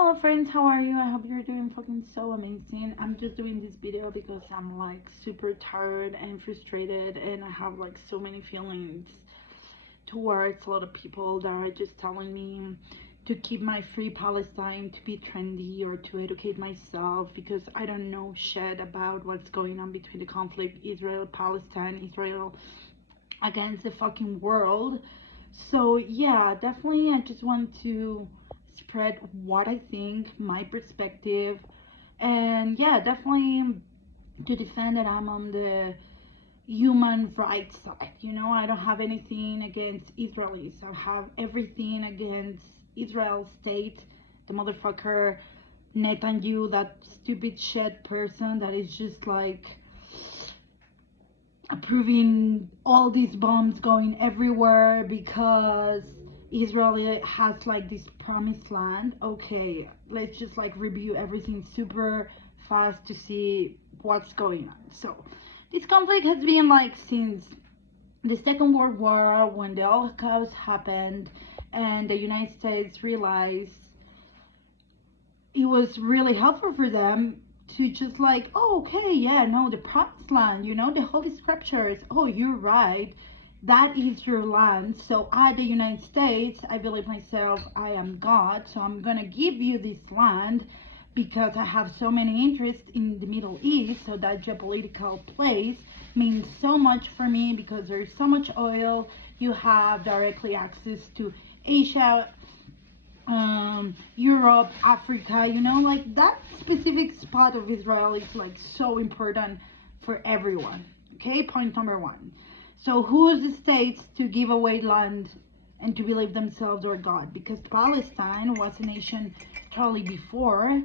Hello friends, how are you? I hope you're doing fucking so amazing. I'm just doing this video because I'm like super tired and frustrated and I have like so many feelings towards a lot of people that are just telling me to keep my free Palestine, to be trendy or to educate myself because I don't know shit about what's going on between the conflict Israel, Palestine, Israel against the fucking world. So yeah, definitely I just want to spread what I think, my perspective, and yeah, definitely to defend that I'm on the human rights side. I don't have anything against Israelis. I have everything against Israel state, the motherfucker Netanyahu, that stupid shit person that is just like approving all these bombs going everywhere because Israel has like this promised land. Okay, let's just like review everything super fast to see what's going on. So, this conflict has been like since the Second World War, when the Holocaust happened and the United States realized it was really helpful for them to just like, oh, okay, yeah, no, the promised land, the holy scriptures. Oh, you're right. That is your land. So I, the United States, I believe myself, I am God. So I'm going to give you this land because I have so many interests in the Middle East. So that geopolitical place means so much for me because there's so much oil. You have directly access to Asia, Europe, Africa, like that specific spot of Israel is like so important for everyone. Okay, point number one. So, who's the states to give away land and to believe themselves or God? Because Palestine was a nation totally before,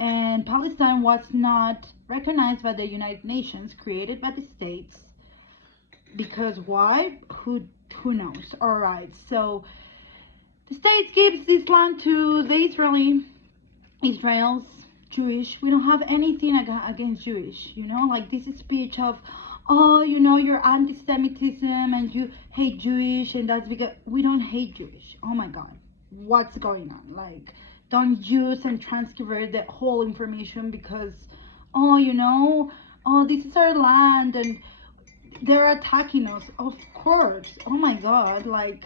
and Palestine was not recognized by the United Nations, created by the states. Because why? Who knows? All right, so the state gives this land to the Israel's Jewish. We don't have anything against Jewish, like this speech of, oh, you're anti-Semitism and you hate Jewish, and that's because we don't hate Jewish. Oh my God, what's going on? Like, don't use and transcribe the whole information because, oh, oh, this is our land and they're attacking us. Of course. Oh my God, like,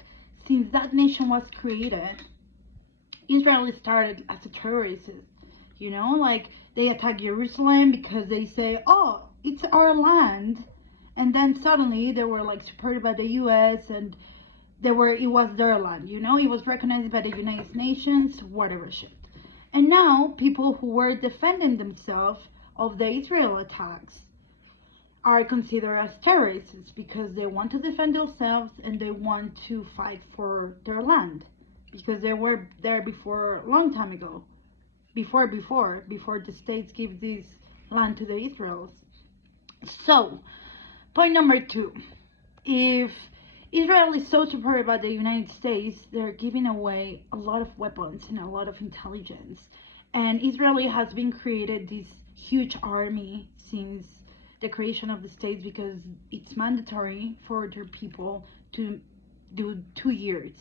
since that nation was created, Israel started as a terrorist, like they attack Jerusalem because they say, oh, it's our land. And then suddenly they were like supported by the US and it was their land, it was recognized by the United Nations, whatever shit. And now people who were defending themselves of the Israel attacks are considered as terrorists because they want to defend themselves and they want to fight for their land because they were there before a long time ago, before the states give this land to the Israelis. So point number two, if Israel is so supported by the United States, they're giving away a lot of weapons and a lot of intelligence, and Israel has been created this huge army since the creation of the states because it's mandatory for their people to do 2 years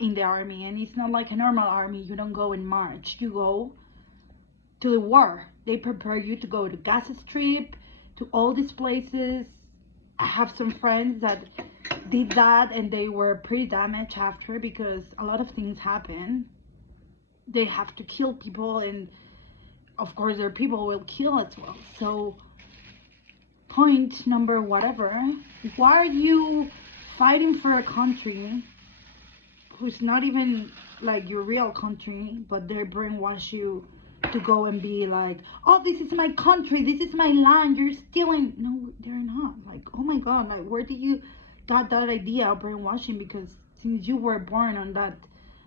in the army, and it's not like a normal army. You don't go and march, you go to the war. They prepare you to go to Gaza Strip, to all these places. I have some friends that did that and they were pretty damaged after because a lot of things happen. They have to kill people, and of course their people will kill as well. So point number whatever, why are you fighting for a country who's not even like your real country, but they brainwash you to go and be like, oh, this is my country, this is my land, you're stealing. No, they're not. Like, oh my God, like, where did you got that idea of brainwashing? Because since you were born on that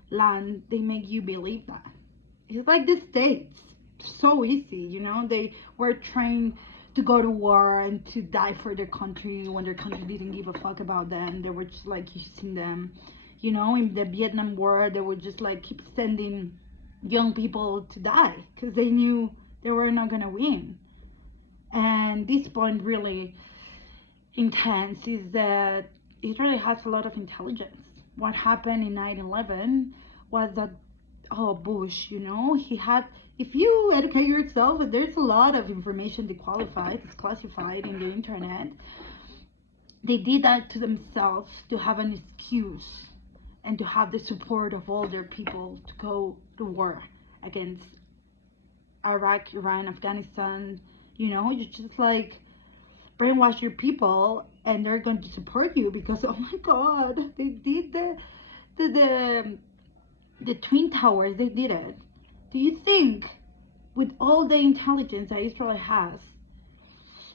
land, they make you believe that. It's like the states, so easy, they were trained to go to war and to die for their country when their country didn't give a fuck about them. They were just like using them. In the Vietnam War, they would just like keep sending young people to die because they knew they were not gonna win. And this point really intense is that Israel has a lot of intelligence. What happened in 9/11 was that oh, Bush, he had, if you educate yourself, there's a lot of information it's classified in the internet. They did that to themselves to have an excuse and to have the support of all their people to go to war against Iraq, Iran, Afghanistan. You just like brainwash your people and they're going to support you because, oh my God, they did the Twin Towers, they did it. Do you think with all the intelligence that Israel has,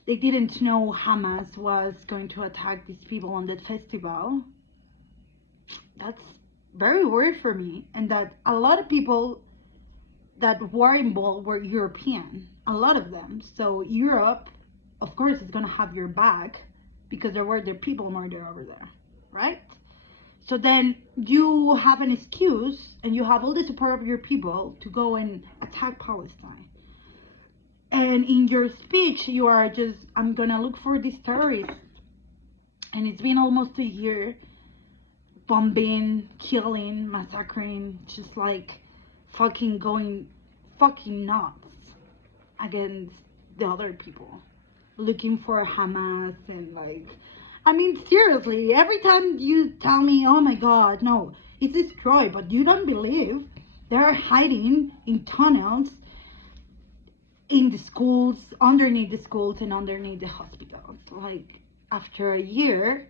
they didn't know Hamas was going to attack these people on that festival? That's very weird for me. And that a lot of people that were involved were European, a lot of them. So Europe, of course, is going to have your back because there were their people murdered over there, right? So then you have an excuse and you have all the support of your people to go and attack Palestine. And in your speech, you are just, I'm going to look for these terrorists. And it's been almost a year, bombing, killing, massacring, just like fucking going fucking nuts against the other people. Looking for Hamas and like, I mean, seriously, every time you tell me, oh my God, no, it's destroyed, but you don't believe they're hiding in tunnels in the schools, underneath the schools and underneath the hospitals. Like, after a year,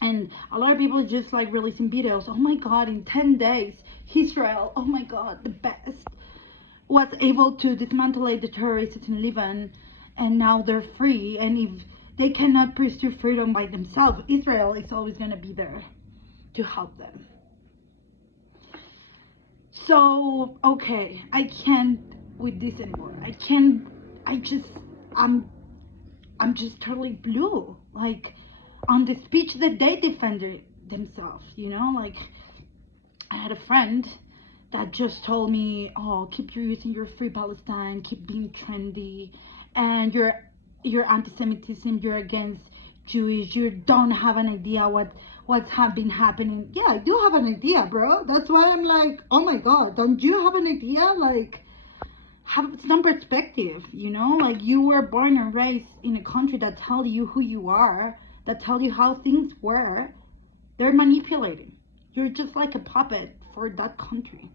and a lot of people just like releasing videos, oh my God, in 10 days, Israel, oh my God, the best, was able to dismantle the terrorists in Lebanon, and now they're free, and if they cannot pursue freedom by themselves, Israel is always going to be there to help them. So, okay, I can't with this anymore. I'm just totally blue. Like, on the speech that they defended themselves, like, I had a friend that just told me, oh, keep using your Free Palestine, keep being trendy, and your anti-Semitism, you're against Jewish, you don't have an idea what's been happening. Yeah, I do have an idea, bro. That's why I'm like, oh my God, don't you have an idea? Like, have some perspective, like, you were born and raised in a country that tell you who you are, that tell you how things were. They're manipulating. You're just like a puppet for that country.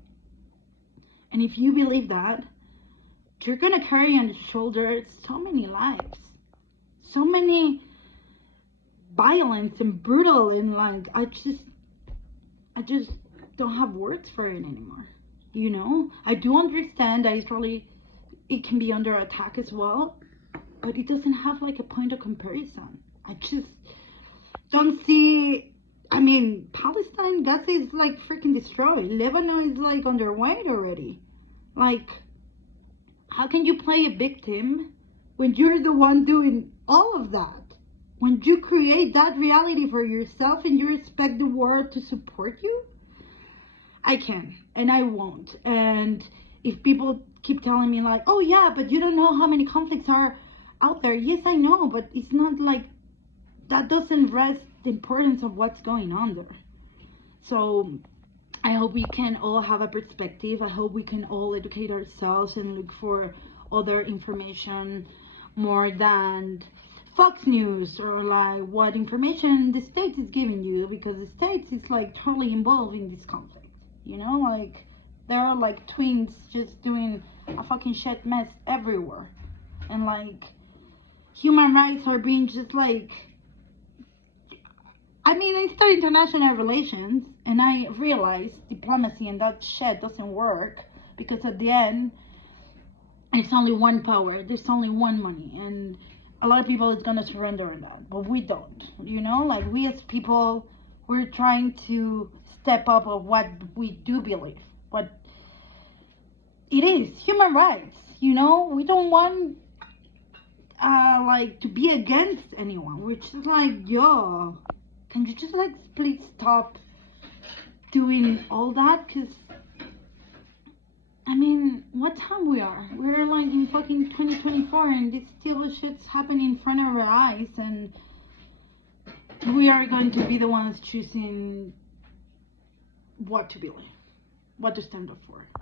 And if you believe that, you're gonna carry on your shoulders so many lives, so many violence and brutal, and like, I just don't have words for it anymore. I do understand that it can be under attack as well, but it doesn't have like a point of comparison. I just don't see. I mean, Palestine, Gaza is like freaking destroyed. Lebanon is like underweight already. Like, how can you play a victim when you're the one doing all of that? When you create that reality for yourself and you expect the world to support you? I can, and I won't. And if people keep telling me like, oh yeah, but you don't know how many conflicts are out there. Yes, I know, but it's not like, that doesn't rest the importance of what's going on there. So I hope we can all have a perspective. I hope we can all educate ourselves and look for other information more than Fox News or like what information the States is giving you, because the States is like totally involved in this conflict. Like, there are like twins just doing a fucking shit mess everywhere. And like, human rights are being just like, I mean, I studied international relations and I realized diplomacy and that shit doesn't work, because at the end, it's only one power, there's only one money, and a lot of people is gonna surrender on that, but we don't. Like, we as people, we're trying to step up of what we do believe, what it is human rights. We don't want like to be against anyone. We're just like, yo, can you just like please stop doing all that? Because I mean, what time we are? We're like in fucking 2024 and this still shit's happening in front of our eyes, and we are going to be the ones choosing what to believe, what to stand up for.